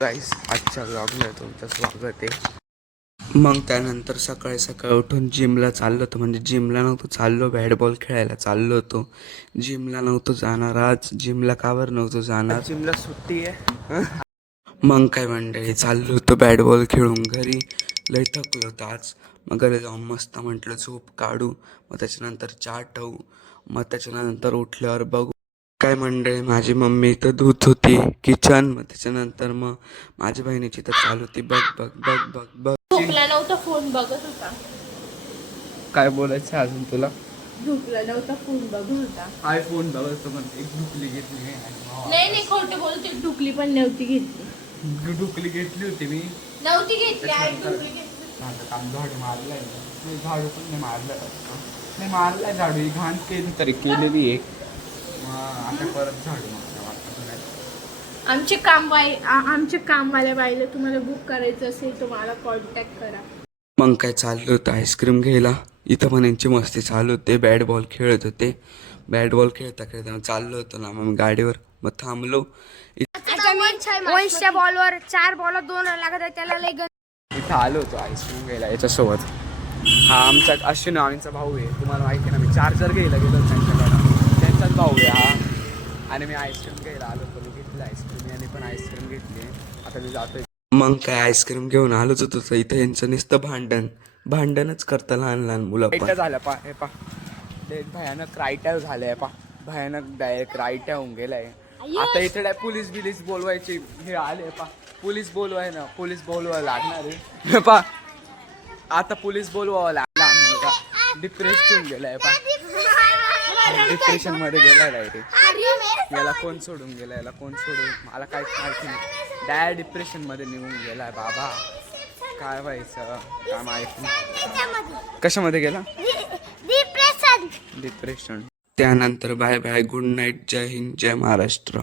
गाईस आजच्या व्लॉगमध्ये तुमचं स्वागत आहे। मग त्यानंतर सकाळी सकाळी उठून जिमला चाललो होतो, म्हणजे जिमला नव्हतो चाललो, बॅट बॉल खेळायला चाललो होतो। जिमला नव्हतो जाणार आज, जिमला कावर नव्हतो जाणार, जिमला सुट्टी आहे। मग काय मंडळी, चाललो होतो बॅट बॉल खेळून घरी, लय थकलो होतो आज। मग घरी जाऊन मस्त म्हटलं झोप काढू, मग त्याच्यानंतर चहा ठेवू, मग त्याच्यानंतर उठल्यावर बघू काय मंडळी। माझी मम्मी तर धुत होती किचन, मग त्याच्यानंतर मग माझ्या बहिणीची तर चालू होती बघ बघ बघ बघ बघ। झोपला नव्हता, फोन बघत होता। काय बोलायचं अजून तुला? झोपला नव्हता, फोन बघत होता। काय फोन बघतो म्हणते, ढुकली घेतली नाही नाही, खोटं बोलते, ढुकली पण नव्हती घेतली। ढुकली घेतली होती मी, नव्हती घेतली, आई ढुकली घेतली। झाडू मारलाय, झाडू पण नाही मारलाय, नाही मारलाय झाडू, ही घाण केली तरी केलेली एक, आता परत झाडू मारला। आमचे कामवाल्या बाईला तुम्हाला बुक करायचं असेल तर मला कॉन्टॅक्ट करा। मग काय चाललं होतं आईस्क्रीम घ्यायला, इथं पण यांची मस्ती चालू होते, बॅट बॉल खेळत होते। बॅट बॉल खेळता खेळता चाललो होतो ना मग गाडीवर, मग थांबलो, वंशच्या बॉलवर 4 बॉल 2 लागत, त्याला लय इथं आलो होतो आईस्क्रीम घ्यायला याच्यासोबत। हा आमचा अश्विन आमचा भाऊ आहे, तुम्हाला माहिती आहे ना, मी चार्जर घ्यायला गेलो त्यांच्याकडं, त्यांचाच भाऊ आहे हा। आणि मी आईस्क्रीम घ्यायला आलो होतो, घेतलं आईस्क्रीम, यांनी पण आईस्क्रीम घेतली, आता मी जातोय। मग काय आईस्क्रीम घेऊन आलोच होतो, इथं यांचं नुसतं भांडणच करतं लहान लहान मुलं। रायटा झालं पा, हे पा भयानक रायटा झालंय पा, भयानक डायरेक्ट रायटा होऊन गेलाय। आता इथे पोलीस बिलीस बोलवायचे हे आले पा, पोलीस बोलवाय ना, पोलीस बोलवायला लागणार आहे पा, आता पोलीस बोलवावं लागणार। डिप्रेस होऊन गेलाय पा, डिप्रेशन मध्ये गेलाय डायरेक्ट। याला कोण सोडून गेला, याला कोण सोडून, मला काहीच माहिती नाही, डायरेक्ट डिप्रेशन मध्ये निघून गेलाय बाबा। काय व्हायचं काय माहिती, कशामध्ये गेला, डिप्रेशन। त्यानंतर बाय बाय, गुड नाईट, जय हिंद, जय महाराष्ट्र।